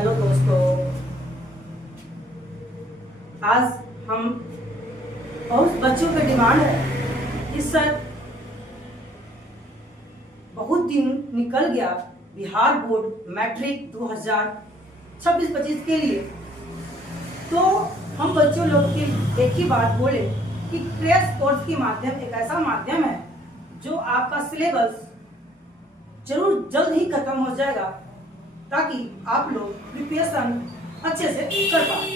Hello दोस्तों, आज हम बहुत बच्चों की डिमांड है। इस साल बहुत दिन निकल गया बिहार बोर्ड मैट्रिक 2026-25 के लिए, तो हम बच्चों लोग की एक ही बात बोले कि क्रैश कोर्स के माध्यम एक ऐसा माध्यम है जो आपका सिलेबस जरूर जल्द ही खत्म हो जाएगा, ताकि आप लोग प्रिपरेशन अच्छे से कर पाए।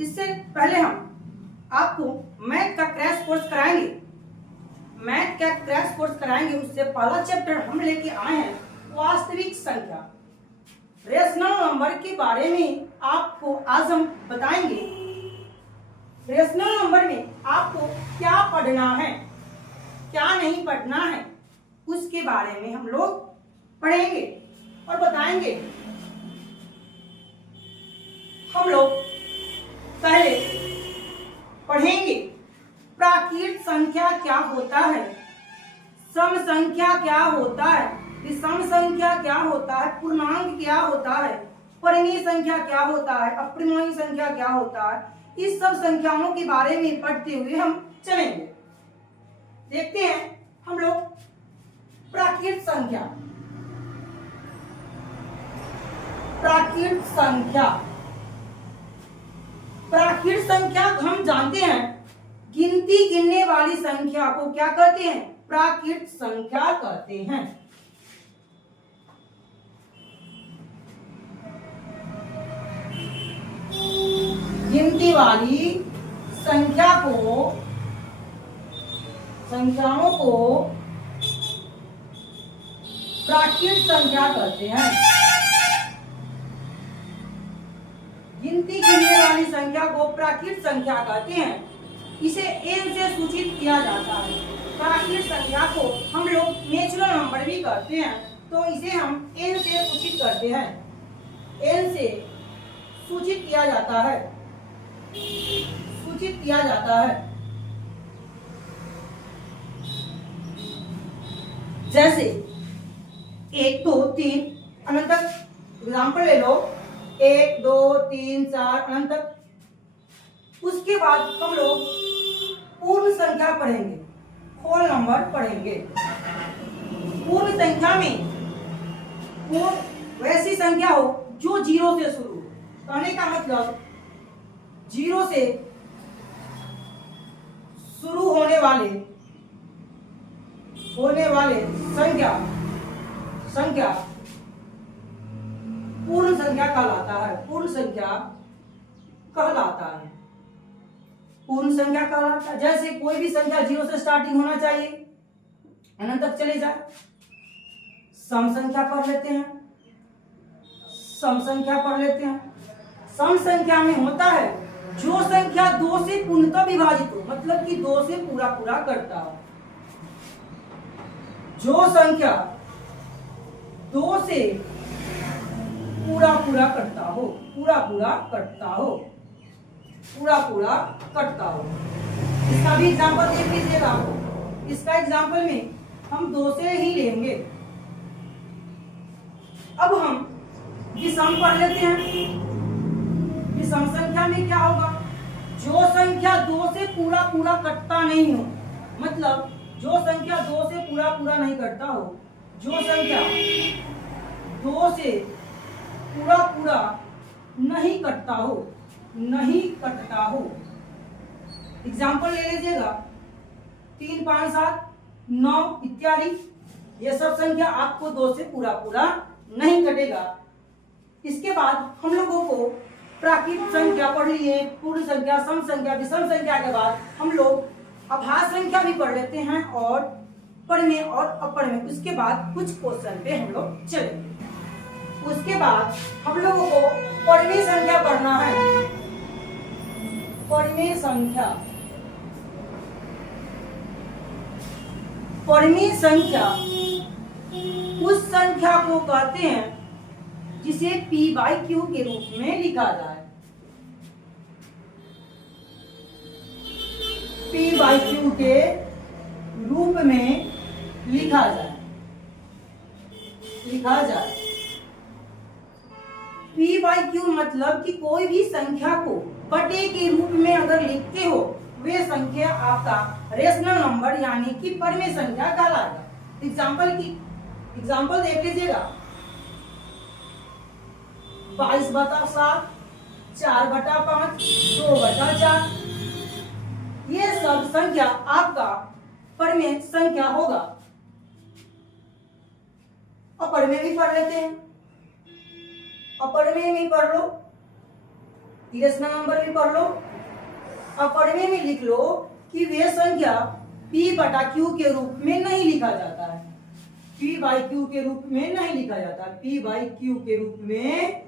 इससे पहले हम आपको मैथ का क्रैश कोर्स कराएंगे। मैथ का क्रैश कोर्स कराएंगे, उससे पहला चैप्टर हम लेके आए हैं वास्तविक संख्या। रेशनल नंबर के बारे में आपको आज हम बताएंगे। रेशनल नंबर में आपको क्या पढ़ना है, क्या नहीं पढ़ना है, उसके बारे में हम लोग पढ़ेंगे और बताएंगे। हम लोग पहले पढ़ेंगे प्राकृत संख्या क्या होता है, सम संख्या क्या होता है, विषम संख्या क्या होता है, पूर्णांक क्या होता है, परिमेय संख्या क्या होता है, अपरिमेय संख्या क्या होता है। इस सब संख्याओं के बारे में पढ़ते हुए हम चलेंगे। देखते हैं हम लोग प्राकृत संख्या। प्राकृत संख्या, प्राकृत संख्या हम जानते हैं, गिनती गिनने वाली संख्या को क्या कहते हैं, प्राकृत संख्या कहते हैं। गिनती वाली संख्या को, संख्याओं को प्राकृत संख्या कहते हैं। गिनती गिनने वाली संख्या को प्राकृत संख्या कहते हैं। इसे n से सूचित किया जाता है। प्राकृत संख्या को हम लोग नेचुरल नंबर भी कहते हैं, तो इसे हम n से सूचित करते हैं। n से सूचित किया जाता है, सूचित किया जाता है। जैसे 1 2 3 अनंत तक एग्जाम्पल ले लो, 1 2 3 4 अनंत तक। उसके बाद हम लोग पूर्ण संख्या पढ़ेंगे, होल नंबर पढ़ेंगे। पूर्ण संख्या में वो वैसी संख्या हो जो 0 से शुरू हो। कहने का मतलब 0 से शुरू होने वाले संख्या पूर्ण संख्या कहलाता है। पूर्ण संख्या कहलाता है, पूर्ण संख्या कहलाता है। जैसे कोई भी संख्या 0 से स्टार्टिंग होना चाहिए, अनंत तक चले जाए। सम संख्या पढ़ लेते हैं, सम संख्या पढ़ लेते हैं। सम संख्या में होता है जो संख्या 2 से पूर्णतः विभाजित हो, मतलब कि 2 से पूरा पूरा करता हो। जो संख्या 2 से पूरा पूरा करता हो, पूरा पूरा करता हो, पूरा पूरा करता हो। इसका भी एग्जांपल देख लीजिएगा। इसका एग्जांपल में हम 2 से ही लेंगे। अब हम विषम पढ़ लेते हैं। विषम संख्या में क्या होगा, जो संख्या 2 से पूरा पूरा कटता नहीं हो, मतलब जो संख्या 2 से पूरा पूरा नहीं कटता हो, जो संख्या 2 से पूरा पूरा नहीं कटता हो, नहीं कटता हो। एग्जाम्पल ले लीजिएगा, 3 5 7 9 इत्यादि। ये सब संख्या आपको 2 से पूरा पूरा नहीं कटेगा। इसके बाद हम लोगों को प्राकृत संख्या पढ़ लिए, पूर्ण संख्या, सम संख्या, विषम संख्या के बाद हम लोग अभाज्य संख्या भी पढ़ लेते हैं और परिमेय और अपरिमेय। उसके बाद कुछ क्वेश्चन पे हम लोग चलेंगे। उसके बाद हम लोगों को परिमेय संख्या पढ़ना है। परिमेय संख्या, परिमेय संख्या उस संख्या को कहते हैं जिसे p/q के रूप में लिखा जाए। p/q के रूप में लिखा जाए। पी बाई क्यू मतलब कि कोई भी संख्या को बटे के रूप में अगर लिखते हो वे संख्या आपका रेशनल नंबर यानी कि परिमेय संख्या कहलाएगा। एग्जाम्पल देख लीजिएगा, 22/7, 4/5, 2/4, ये सब संख्या आपका परिमेय संख्या होगा। अपरिमेय भी पढ़ लेते हैं, अपरिमेय भी पढ़ लो, इरेशनल नंबर भी पढ़ लो। अपरिमेय में लिख लो कि वे संख्या P/Q के रूप में नहीं लिखा जाता है, P/Q के रूप में नहीं लिखा जाता, P/Q के रूप में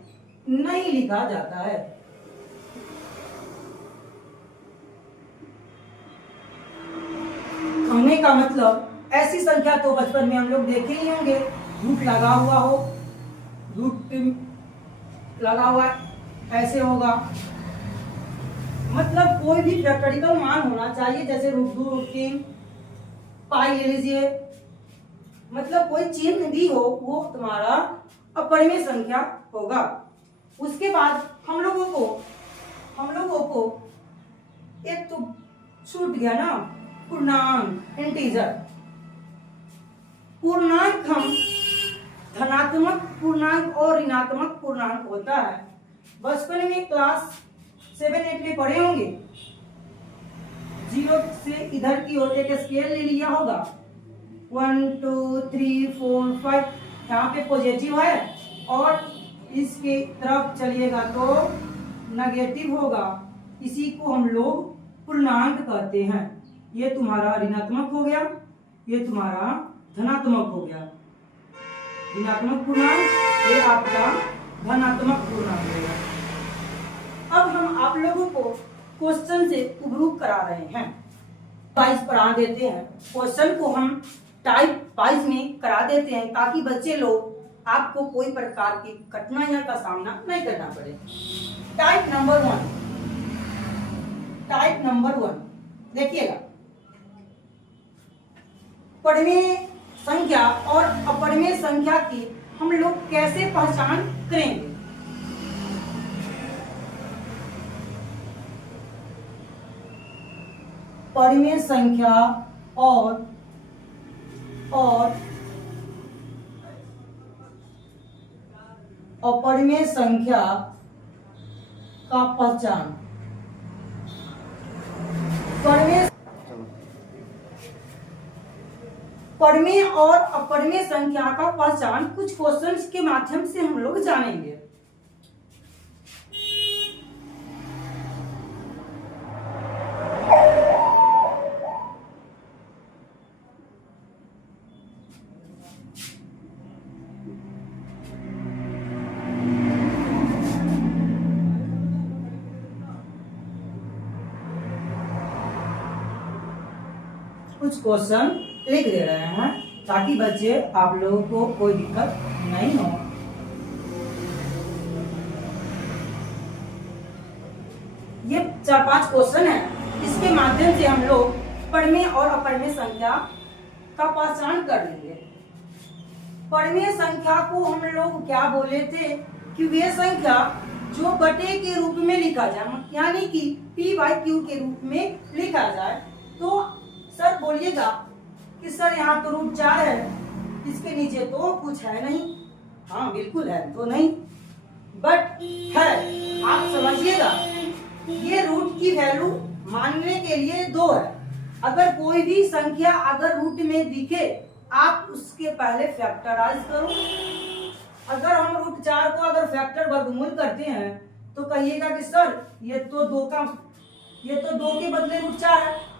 नहीं लिखा जाता है। कहने का मतलब ऐसी संख्या तो बचपन में हम लोग देखे ही होंगे, रूट लगा हुआ हो, रूट लगा हुआ ऐसे होगा, मतलब कोई भी फैक्टोरियल मान होना चाहिए, जैसे √2, √3, पाई ले लीजिए, मतलब कोई चिन्ह भी हो वो तुम्हारा अपरिमेय संख्या होगा। उसके बाद हम लोगों को एक तो छूट गया ना, पूर्णांक, इंटीजर। पूर्णांक हम धनात्मक पूर्णांक और ऋणात्मक पूर्णांक होता है, बचपन में क्लास 7-8 में पढ़े होंगे। 0 से इधर की ओर एक स्केल ले लिया होगा, 1 2 3 4 5, यहाँ पे पॉजिटिव है और इसके तरफ चलिएगा तो नेगेटिव होगा, इसी को हम लोग पूर्णांक कहते हैं। ये तुम्हारा ऋणात्मक हो गया, ये तुम्हारा धनात्मक हो गया, ऋणात्मक पूर्णांक, ये आपका धनात्मक पूर्णांक हो गया। अब हम आप लोगों को क्वेश्चन से उबरूप करा रहे हैं, वाइज पढ़ा देते हैं, क्वेश्चन को हम टाइप वाइज में करा देते हैं ताकि बच्चे लोग आपको कोई प्रकार की कठिनाइयों का सामना नहीं करना पड़े। टाइप नंबर 1 देखिएगा, परिमेय संख्या और अपरिमेय संख्या की हम लोग कैसे पहचान करेंगे। परिमेय संख्या और अपरिमेय संख्या का पहचान। परिमेय और अपरिमेय संख्या का पहचान कुछ क्वेश्चंस के माध्यम से हम लोग जानेंगे। कुछ क्वेश्चन लिख दे रहे हैं ताकि बच्चे आप लोगों को कोई दिक्कत नहीं हो। ये 4-5 क्वेश्चन है, इसके माध्यम से हम लोग परिमेय और अपरिमेय संख्या का पहचान कर लेंगे। परिमेय संख्या को हम लोग क्या बोले थे कि वे संख्या जो बटे के रूप में लिखा जाए, यानी कि P/Q के रूप में लिखा जाए। तो सर बोलिएगा कि सर यहाँ तो √4 है, इसके नीचे तो कुछ है नहीं। हाँ बिल्कुल है तो नहीं, बट है, आप समझिएगा। ये रूट की वैल्यू मानने के लिए 2 है। अगर कोई भी संख्या अगर रूट में दिखे, आप उसके पहले फैक्टराइज करो। अगर हम √4 को अगर फैक्टर वर्गमूल करते हैं तो कहिएगा कि सर ये तो 2 के बदले √4 है।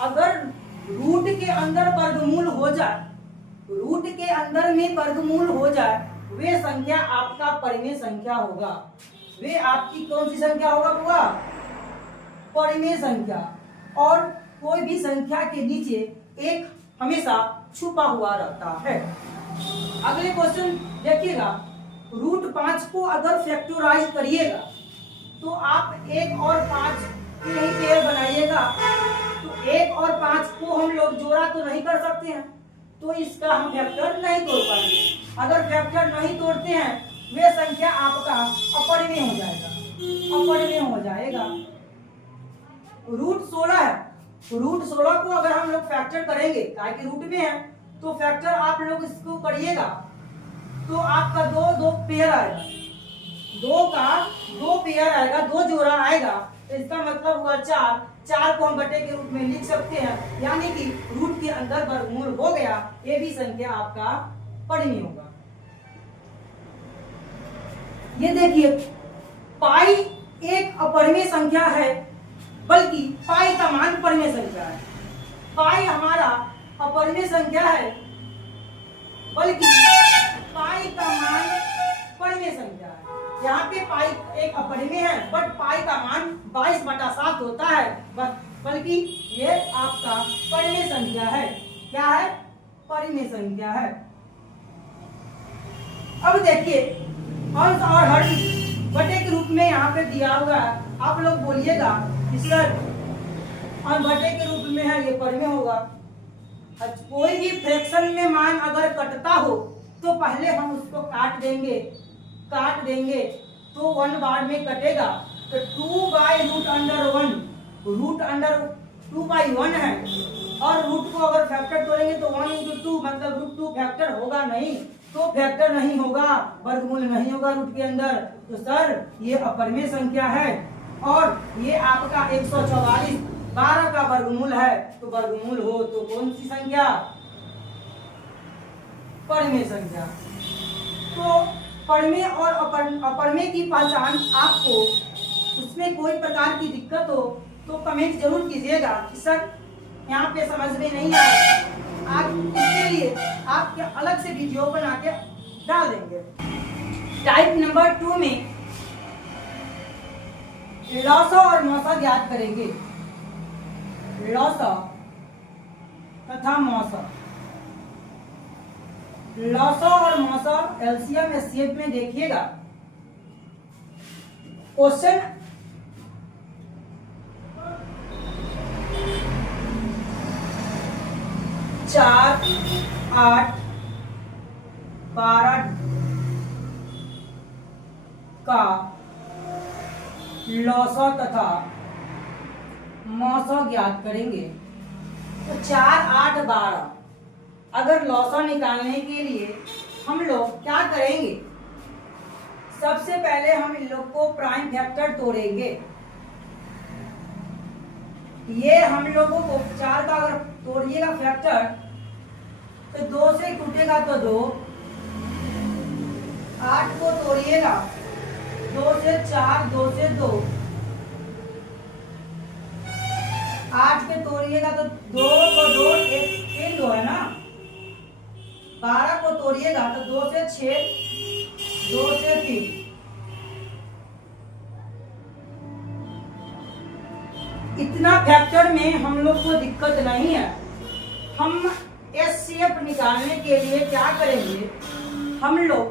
अगर रूट के अंदर वर्गमूल हो जाए, रूट के अंदर में वर्गमूल हो जाए, वे संख्या आपका परिमेय संख्या होगा। वे आपकी कौन सी संख्या होगा बुआ? परिमेय संख्या। और कोई भी संख्या के नीचे एक हमेशा छुपा हुआ रहता है। अगले क्वेश्चन देखिएगा, √5 को अगर फैक्टराइज करिएगा तो आप 1 और 5 के नहीं पेयर बनाइएगा, तो 1 और 5 को हम लोग जोड़ा तो नहीं कर सकते हैं, तो इसका हम फैक्टर नहीं तोड़ पाएंगे। अगर फैक्टर नहीं तोड़ते हैं, वे संख्या आपका अपरिमेय हो जाएगा, अपरिमेय हो जाएगा। रूट 16 है, रूट 16 को अगर हम लोग फैक्टर करेंगे, ताकि रूट में है तो फैक्टर आप लोग इसको करिएगा तो आपका दो दो पेयर आएगा, दो का दो पेयर आएगा, दो जोड़ा आएगा। तो इसका मतलब हुआ 4, 4 को हम बटे के रूप में लिख सकते हैं, यानी कि रूट के अंदर वर्गमूल हो गया। ये भी संख्या आपका परिमेय होगा। ये देखिए पाई एक अपरिमेय संख्या है, बल्कि पाई का मान परिमेय संख्या है। पाई हमारा अपरिमेय संख्या है, बल्कि पाई का मान परिमेय संख्या है। यहाँ पे पाई एक अपरिमेय है, बट पाई का मान 22/7 होता है, बल्कि ये आपका परिमेय संख्या है। क्या है? परिमेय संख्या है। अब देखिए अंश और हर बटे के रूप में यहाँ पे दिया हुआ है। आप लोग बोलिएगा कि सर अंश बटे के रूप में है, ये परिमेय होगा। कोई भी फ्रैक्शन में मान अगर कटता हो तो पहले हम उसको काट देंगे तो 1 बार में कटेगा। तो 2/√1 रूट अंडर 2/1 है, और रूट को अगर फैक्टर तोड़ेंगे तो 1 × 2 मतलब √2 फैक्टर होगा नहीं, तो फैक्टर नहीं होगा, वर्गमूल नहीं होगा रूट के अंदर। तो सर ये अपरिमेय संख्या है, और ये आपका 144 12 का वर्गमूल है। तो वर्गमूल हो तो कौन सी संख्या? परिमेय संख्या। तो परिमेय और अपरिमेय की पहचान आपको उसमें कोई प्रकार की दिक्कत हो तो कमेंट जरूर कीजिएगा कि सर यहाँ पे समझ में नहीं आया। आज इसके लिए आप क्या अलग से वीडियो बना के डाल देंगे। टाइप नंबर 2 में लॉसा और मौसा ज्ञात करेंगे। लॉसा तथा मौसा, लॉसा और मौसा एलसीएम एचसीएफ में देखिएगा। क्वेश्चन चार 8 12 का लॉसा तथा मौसा ज्ञात करेंगे। तो 4 8 12 अगर लॉसा निकालने के लिए हम लोग क्या करेंगे? सबसे पहले हम इन लोग को प्राइम फैक्टर तोड़ेंगे। ये हम लोगों को 4 का अगर तोड़िएगा फैक्टर तो 2 से टूटेगा तो 2, 8 को तोड़िएगा 2 से 4, 2 से 2, 8 के तोड़िएगा तो 2 को 2 1 2 है ना। 12 को तोड़िएगा तो 2 से 6, 2 से 3। इतना फैक्टर में हम लोग को दिक्कत नहीं है। हम एचसीएफ निकालने के लिए क्या करेंगे? हम लोग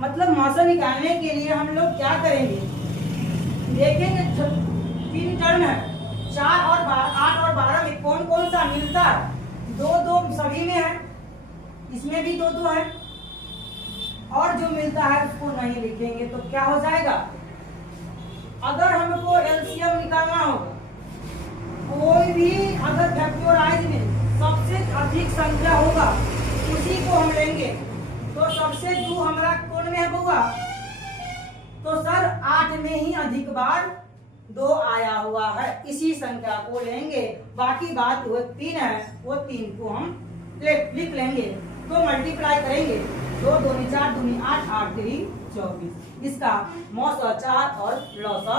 मतलब मौसा निकालने के लिए हम लोग क्या करेंगे? देखेंगे 3 टर्म है, 4 और 8 और 12 में कौन कौन सा मिलता है? 2 2 सभी में है, इसमें भी 2 2 है, और जो मिलता है उसको नहीं लिखेंगे तो क्या हो जाएगा? अगर हमको एलसीएम निकालना होगा, कोई भी अगर फैक्टराइज में सबसे अधिक संख्या होगा उसी को हम लेंगे। तो सबसे 2 हमारा कौन में है बउआ? तो सर 8 में ही अधिक बार 2 आया हुआ है, इसी संख्या को लेंगे। बाकी बात वो 3 है, वो 3 को हम लिख लेंगे। तो मल्टीप्लाई करेंगे, 2 2 4 2 8 8 3 24। इसका मौसा 4 और लौसा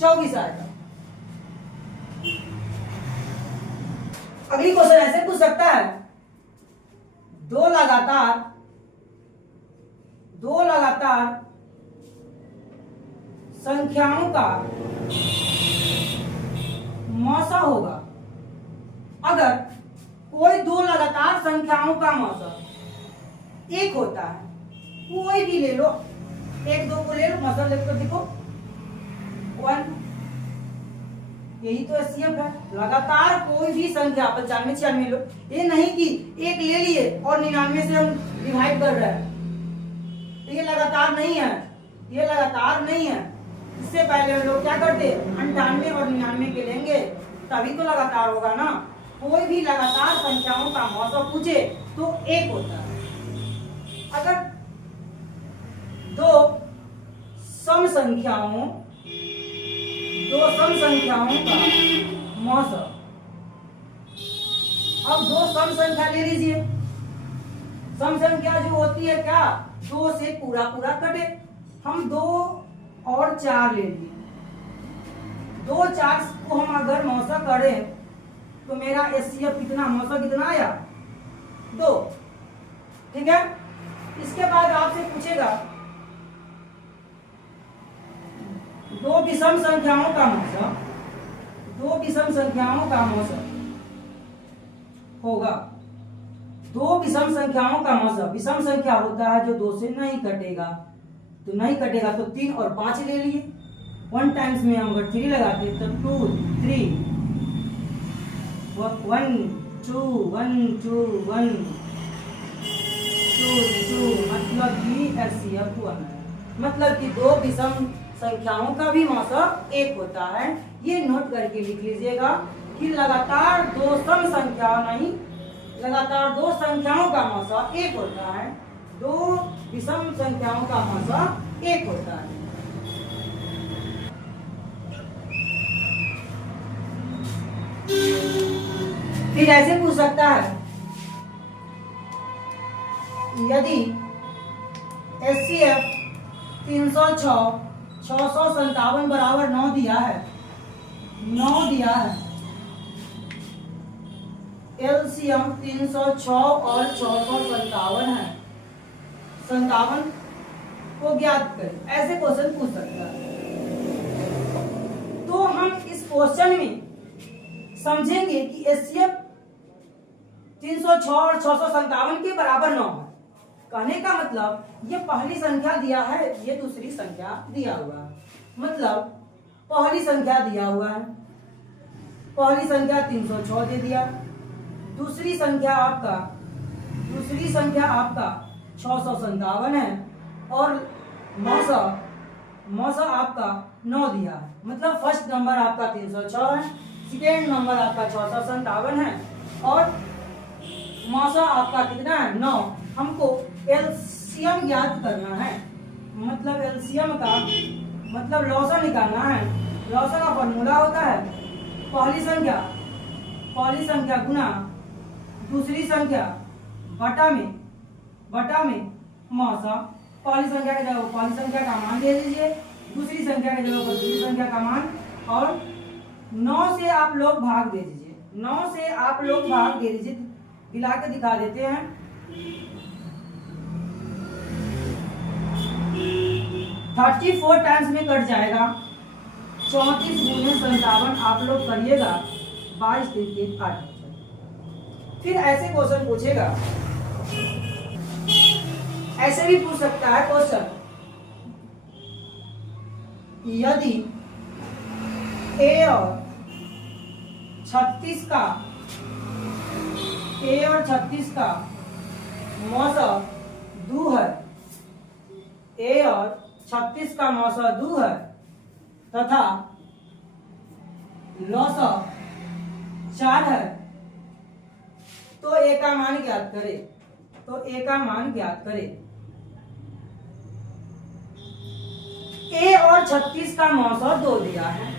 24 आएगा। अगली क्वेश्चन ऐसे पूछ सकता है, दो लगातार संख्याओं का मौसा होगा। अगर कोई 2 लगातार संख्याओं का मौसा 1 होता है, कोई भी ले लो, 1 2 को ले लो, मौसा लिखकर देखो 1, यही तो एचसीएफ है। लगातार कोई भी संख्या 95 96 लो, ये नहीं कि 1 ले लिए और 99 से हम डिवाइड कर रहे हैं। तो ये लगातार नहीं है, ये लगातार नहीं है। इससे पहले हम लोग क्या करते, 98 और 99 के लेंगे तभी तो लगातार होगा ना। कोई भी लगातार संख्याओं का मौसम पूछे तो एक होता है। अगर दो सम संख्याओं का मौसम, अब दो सम संख्या ले लीजिए। सम संख्या जो होती है क्या, 2 से पूरा पूरा कटे। हम 2 और 4 ले लिए, 2 4 को हम अगर मौसा करें तो मेरा एचसीएफ कितना, मौसा कितना आया, 2। ठीक है। इसके बाद आपसे पूछेगा दो विषम संख्याओं का मौसा, दो विषम संख्याओं का मौसा होगा, दो विषम संख्याओं का मौसा। विषम संख्या होता है जो 2 से नहीं कटेगा, तो नहीं कटेगा तो 3 और 5 ले लिए। 1 टाइम्स में हम अगर 3 लगाते तो 2 3 1 2 1 2 1 2 2, मतलब कि एचसीएफ 1 है। मतलब कि दो विषम संख्याओं का भी मौसा एक होता है। ये नोट करके लिख लीजिएगा कि लगातार दो सम संख्या नहीं, लगातार दो संख्याओं का मौसा एक होता है, दो विषम संख्याओं का मौसा एक होता है। फिर ऐसे पूछ सकता है, यदि एचसीएफ 306 657 बराबर 9 दिया है, 9 दिया है, एलसीएम 306 और 657 है, 57 को ज्ञात करें। ऐसे क्वेश्चन पूछ सकता है। तो हम इस क्वेश्चन में समझेंगे कि एचसीएफ 306 और 657 के बराबर 9 है। कहने का मतलब ये पहली संख्या दिया है, ये दूसरी संख्या दिया हुआ है। मतलब पहली संख्या दिया हुआ है, पहली संख्या 306 दे दिया, दूसरी संख्या आपका 657 है और मौसा आपका 9 दिया है। मतलब फर्स्ट नंबर आपका 306 है, सेकेंड नंबर आपका 657 है और मौसा आपका कितना है, 9। हमको एलसीएम ज्ञात करना है, मतलब एलसीएम का मतलब लौसा निकालना है। लौसा का फॉर्मूला होता है पहली संख्या गुना दूसरी संख्या बटा में मौसा। पहली संख्या की जगह पहली संख्या का मान दे दीजिए, दूसरी संख्या की जगह दूसरी संख्या का मान, और 9 से आप लोग भाग दे दीजिए, 9 से आप लोग भाग दे दीजिए। मिला के दिखा देते हैं। 34 टाइम्स में कट जाएगा, 34 गुने 57 आप लोग करिएगा, 22 3 8। फिर ऐसे क्वेश्चन पूछेगा, ऐसे भी पूछ सकता है क्वेश्चन, यदि ए और 36 का मौसा 2 है, ए और 36 का मौसा 2 है तथा लौसा 4 है, तो ए का मान ज्ञात करे। ए और 36 का मौसा 2 दिया है,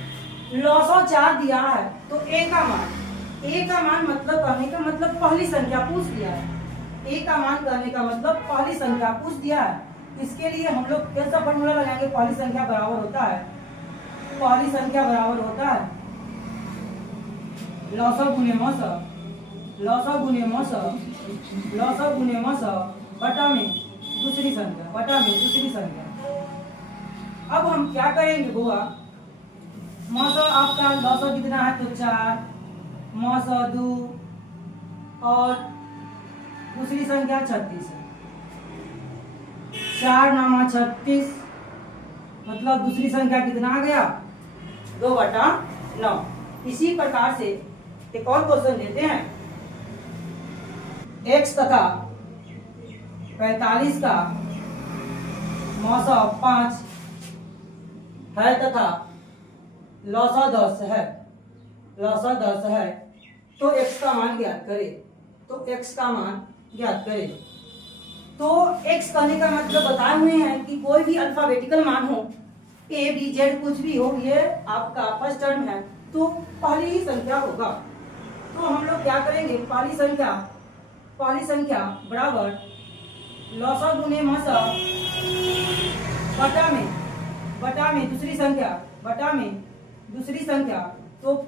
लौसा 4 दिया है, तो ए का मान मतलब कहने का मतलब पहली संख्या पूछ दिया है। ए का मान कहने का मतलब पहली संख्या पूछ दिया है। इसके लिए हम लोग कैसा फॉर्मूला लगाएंगे, पहली संख्या बराबर होता है लौसा गुने मौसा बटा में दूसरी संख्या। अब हम क्या करेंगे बुआ, मौसा आपका लौसा कितना है तो 4, मौसा 2 और दूसरी संख्या 36 है, 4 नामा 36, मतलब दूसरी संख्या कितना आ गया 2/9। इसी प्रकार से एक और क्वेश्चन देते हैं, x तथा 45 का मौसा 5 है तथा लौसा 10 है, लौसा 10 है, तो x का मान ज्ञात करें। तो x का मान ज्ञात करें। तो x करने का मतलब बताए हुए हैं कि कोई भी अल्फाबेटिकल मान हो, ए बी जेड कुछ भी हो, ये आपका फर्स्ट टर्म है तो पहली ही संख्या होगा। तो हम लोग क्या करेंगे, पहली संख्या बराबर लौसा गुने मौसा बटा में दूसरी संख्या, तो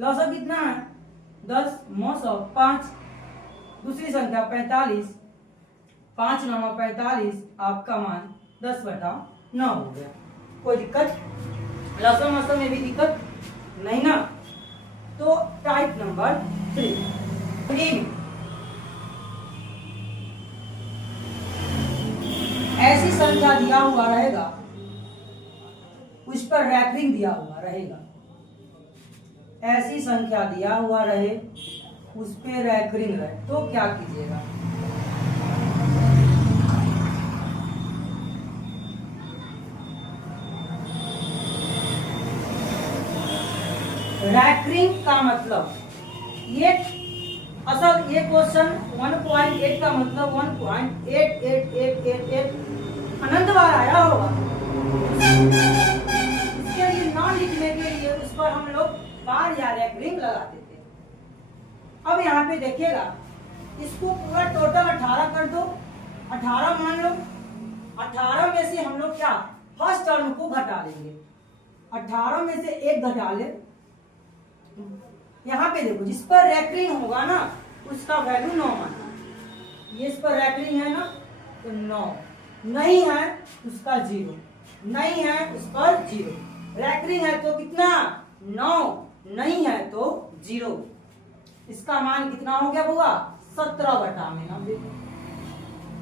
लौसा कितना है 10, मौसा 5, दूसरी संख्या 45, 5 9 45, आपका मान 10/9 हो गया। कोई दिक्कत, लौसा मौसा में भी दिक्कत नहीं ना। तो टाइप नंबर 3 ऐसी संख्या दिया हुआ रहेगा, उस पर रैंकिंग दिया हुआ रहेगा। ऐसी संख्या दिया हुआ रहे, उस पे रैंकिंग रहे, तो क्या कीजिएगा, रैंकिंग का मतलब ये असल ये क्वेश्चन 1.8 का मतलब 1.88888 अनंत बार आया होगा। इसके लिए नाम लिखने के लिए उस पर हम लोग बार या रैंकिंग लगाते थे। अब यहाँ पे देखिएगा, इसको पूरा टोटल 18 कर दो, 18 मान लो, 18 में से हम लोग क्या फर्स्ट टर्म को घटा लेंगे, 18 में से 1 घटा ले। यहाँ पे देखो जिस पर रैंकिंग होगा ना उसका वैल्यू 9 माना, ये इस पर रैंकिंग है ना तो 9, नहीं है उसका 0, नहीं है उस पर 0, रैंकिंग है तो कितना 9, नहीं है तो 0, इसका मान कितना हो गया बुआ 17/9।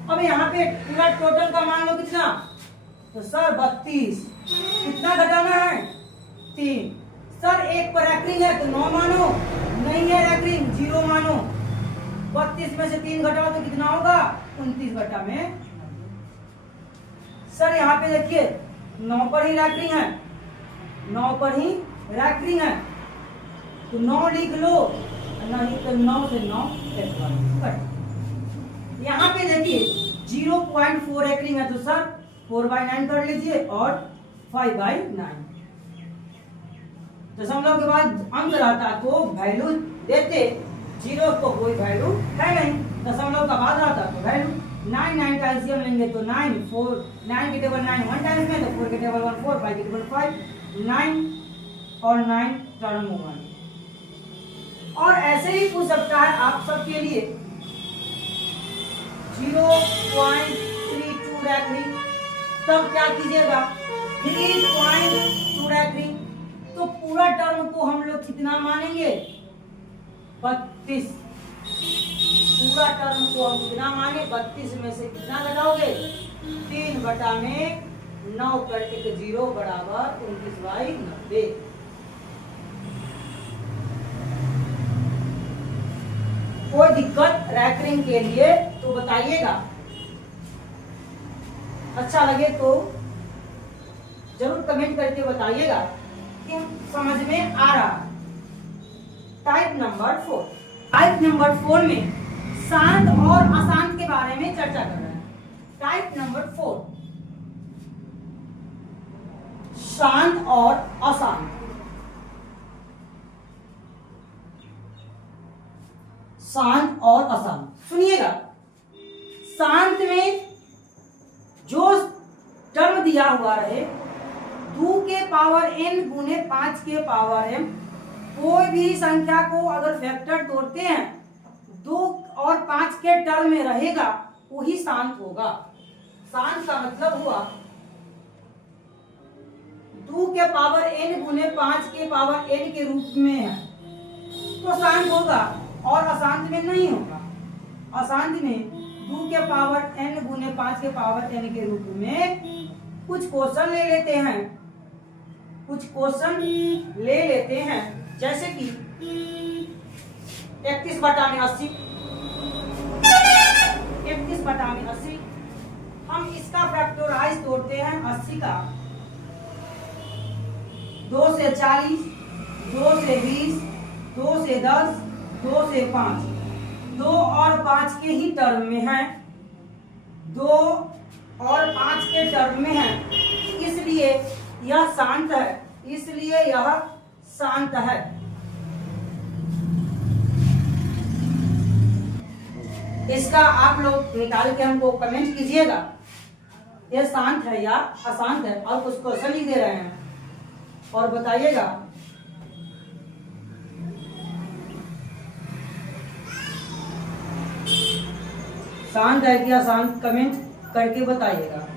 अब यहाँ पे पूरा टोटल का मान लो कितना, तो सर 32, कितना घटाना है 3, सर 1 पर रैंकिंग है तो 9 मानो, नहीं है रैंकिंग 0 मानो, 32 में से 3 घटाओ तो कितना होगा 29/90। सर यहाँ पे देखिए 9 पर ही रैंकिंग है, 9 पर ही रैंकिंग है तो 9 लिख लो, नहीं तो 9 से 9 कट। यहाँ पे देखिए 0.4 रैंकिंग है तो सर 4/9 कर लीजिए और 5/9। दशमलव के बाद अंक रहता तो वैल्यू देते, 0 को कोई वैल्यू है नहीं, दशमलव का बाद रहता तो वैल्यू। 9 का एलसीएम लेंगे तो 9 4, 9 के टेबल 9 1 टाइम्स में, तो 4 के टेबल 1 4, 5 के टेबल 5, 9 और 9 टर्म 1। और ऐसे ही पूछ सकता है आप सबके लिए 0.32 रैंकिंग, तब क्या कीजिएगा 3.2 रैंकिंग, तो पूरा टर्म को हम लोग कितना मानेंगे 32, पूरा टर्म को हम कितना माने 32 में से कितना घटाओगे 3/9 कर 0 बराबर 29/90। कोई दिक्कत रैंकिंग के लिए तो बताइएगा, अच्छा लगे तो जरूर कमेंट करके बताइएगा कि समझ में आ रहा है। टाइप नंबर 4, टाइप नंबर 4 में शांत और अशांत के बारे में चर्चा कर रहे हैं। टाइप नंबर 4 शांत और अशांत। शांत और अशांत सुनिएगा, शांत में जो टर्म दिया हुआ रहे 2 के पावर n गुने 5 के पावर m, कोई भी संख्या को अगर फैक्टर तोड़ते हैं 2 और 5 के टर्म में रहेगा वही शांत होगा। शांत का मतलब हुआ 2 के पावर n गुने 5 के पावर n के रूप में है तो शांत होगा, और अशांत में नहीं होगा। अशांत में 2 के पावर n गुने 5 के पावर n के रूप में कुछ क्वेश्चन ले लेते हैं, कुछ क्वेश्चन ले लेते हैं, जैसे कि 31/80, 31/80 हम इसका फैक्टराइज तोड़ते हैं 80 का, 2 से 40, 2 से 20, 2 से 10, 2 से 5, 2 और 5 के ही टर्म में है, 2 और 5 के टर्म में है, इसलिए यह शांत है, इसलिए यह शांत है। इसका आप लोग निकाल के हमको कमेंट कीजिएगा, यह शांत है या अशांत है, और कुछ क्वेश्चन लिख दे रहे हैं और बताइएगा। शांत है कि अशांत, कमेंट करके बताइएगा।